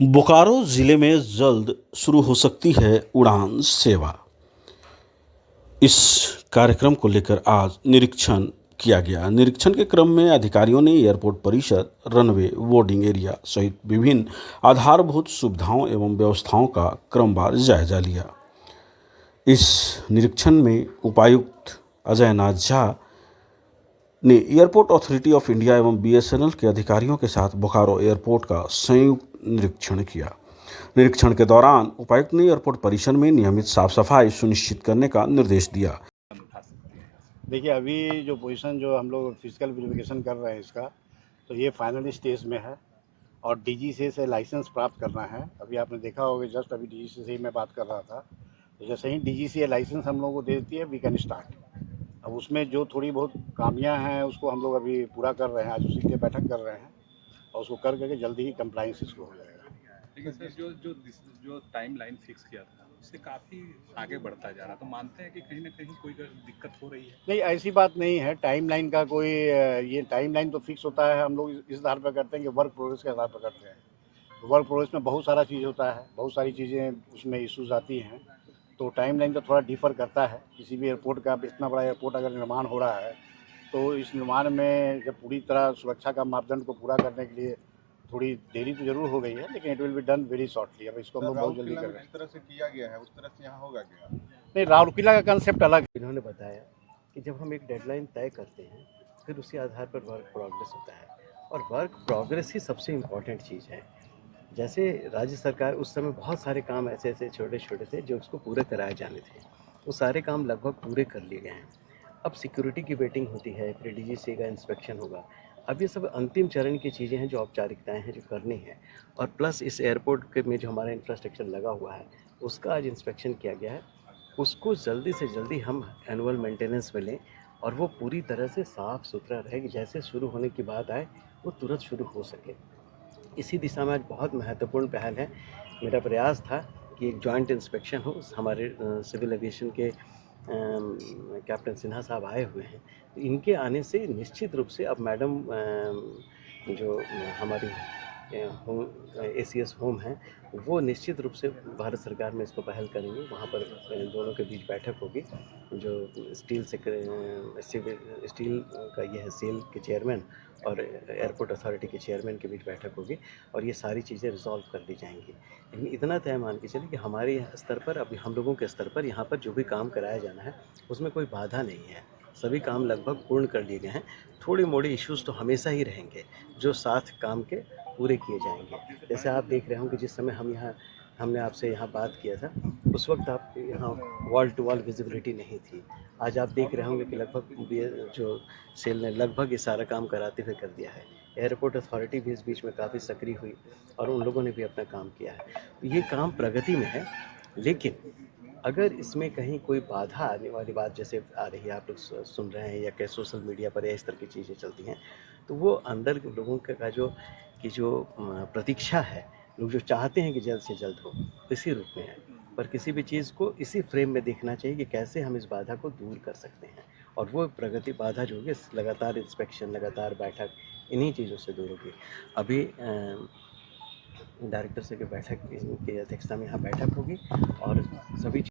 बोकारो जिले में जल्द शुरू हो सकती है उड़ान सेवा। इस कार्यक्रम को लेकर आज निरीक्षण किया गया। निरीक्षण के क्रम में अधिकारियों ने एयरपोर्ट परिसर, रनवे, बोर्डिंग एरिया सहित विभिन्न आधारभूत सुविधाओं एवं व्यवस्थाओं का क्रमवार जायजा लिया। इस निरीक्षण में उपायुक्त अजय नाथ झा ने एयरपोर्ट अथॉरिटी ऑफ इंडिया एवं बीएसएनएल के अधिकारियों के साथ बोकारो एयरपोर्ट का संयुक्त निरीक्षण किया। निरीक्षण के दौरान उपायुक्त ने एयरपोर्ट परिसर में नियमित साफ सफाई सुनिश्चित करने का निर्देश दिया। देखिए, अभी जो पोजीशन जो हम लोग फिजिकल वेरिफिकेशन कर रहे हैं इसका, तो ये फाइनल स्टेज में है और डीजी से लाइसेंस प्राप्त करना है। अभी आपने देखा होगा, जस्ट अभी डीजी से ही मैं बात कर रहा था। तो जैसे ही डीजी लाइसेंस हम लोगों को दे देती है, वी कैन स्टार्ट। अब उसमें जो थोड़ी बहुत खामियां हैं उसको हम लोग अभी पूरा कर रहे हैं, आज उसी के लिए बैठक कर रहे हैं और उसको कर करके जल्दी ही कंप्लाइंस इसको हो जाएगा। लेकिन सर जो टाइम लाइन फिक्स किया था उससे काफ़ी आगे बढ़ता जा रहा, तो मानते हैं कि कहीं ना कहीं कोई दिक्कत हो रही है? नहीं, ऐसी बात नहीं है। टाइम लाइन का कोई ये टाइम लाइन तो फिक्स होता है, हम लोग इस आधार पर करते हैं कि वर्क प्रोग्रेस के आधार पर करते हैं। वर्क प्रोग्रेस में बहुत सारा चीज़ होता है, बहुत सारी चीज़ें उसमें इश्यूज आती हैं, तो टाइम लाइन तो थोड़ा डिफ़र करता है। किसी भी एयरपोर्ट का, इतना बड़ा एयरपोर्ट अगर निर्माण हो रहा है तो इस निर्माण में जब पूरी तरह सुरक्षा का मापदंड को पूरा करने के लिए थोड़ी देरी तो ज़रूर हो गई है, लेकिन it will be done very shortly. अब इसको हम लोग बहुत जल्दी कर रहे हैं। जिस तरह से किया गया है उस तरह से यहाँ होगा क्या? नहीं, राउरकेला का कंसेप्ट अलग है। इन्होंने बताया कि जब हम एक डेडलाइन तय करते हैं फिर उसी आधार पर वर्क प्रोग्रेस होता है और वर्क प्रोग्रेस ही सबसे इम्पॉर्टेंट चीज़ है। जैसे राज्य सरकार उस समय बहुत सारे काम ऐसे ऐसे छोटे छोटे थे जो उसको पूरे कराए जाने थे, वो सारे काम लगभग पूरे कर लिए गए हैं। अब सिक्योरिटी की वेटिंग होती है, फिर डीजीसी का इंस्पेक्शन होगा। अब ये सब अंतिम चरण की चीज़ें हैं जो औपचारिकताएं हैं जो करनी है, और प्लस इस एयरपोर्ट के में जो हमारा इंफ्रास्ट्रक्चर लगा हुआ है उसका आज इंस्पेक्शन किया गया है। उसको जल्दी से जल्दी हम एनुअल मेंटेनेंस में लें और वो पूरी तरह से साफ़ सुथरा रहे कि जैसे शुरू होने की बात आए वो तुरंत शुरू हो सके। इसी दिशा में आज बहुत महत्वपूर्ण पहल है। मेरा प्रयास था कि एक जॉइंट इंस्पेक्शन हो। हमारे सिविल एविएशन के कैप्टन सिन्हा साहब आए हुए हैं, तो इनके आने से निश्चित रूप से अब मैडम जो हमारी होम एसीएस होम है वो निश्चित रूप से भारत सरकार में इसको पहल करेंगे। वहाँ पर दोनों के बीच बैठक होगी। जो स्टील का ये है सेल के चेयरमैन और एयरपोर्ट अथॉरिटी के चेयरमैन के बीच बैठक होगी और ये सारी चीज़ें रिजॉल्व कर दी जाएंगी। लेकिन इतना तय मान के चलिए कि हमारे स्तर पर, अभी हम लोगों के स्तर पर यहाँ पर जो भी काम कराया जाना है उसमें कोई बाधा नहीं है। सभी काम लगभग पूर्ण कर लिए गए हैं। थोड़ी मोड़ी इश्यूज़ तो हमेशा ही रहेंगे जो साथ काम के पूरे किए जाएंगे। जैसे आप देख रहे हों कि जिस समय हमने आपसे यहाँ बात किया था उस वक्त आप यहाँ वॉल टू वॉल विजिबिलिटी नहीं थी। आज आप देख रहे होंगे कि लगभग जो सेल ने लगभग ये सारा काम कराते हुए कर दिया है। एयरपोर्ट अथॉरिटी भी इस बीच में काफ़ी सक्रिय हुई और उन लोगों ने भी अपना काम किया है। ये काम प्रगति में है, लेकिन अगर इसमें कहीं कोई बाधा आने वाली बात जैसे आ रही है, आप लोग सुन रहे हैं या क्या सोशल मीडिया पर या इस तरह की चीज़ें चलती हैं, तो वो अंदर के लोगों का जो प्रतीक्षा है, लोग जो चाहते हैं कि जल्द से जल्द हो, इसी रूप में है। पर किसी भी चीज़ को इसी फ्रेम में देखना चाहिए कि कैसे हम इस बाधा को दूर कर सकते हैं, और वो प्रगति बाधा जो होगी लगातार इंस्पेक्शन, लगातार बैठक, इन्हीं चीज़ों से दूर होगी। अभी डायरेक्टर से की बैठक की अध्यक्षता में यहाँ बैठक होगी और सभी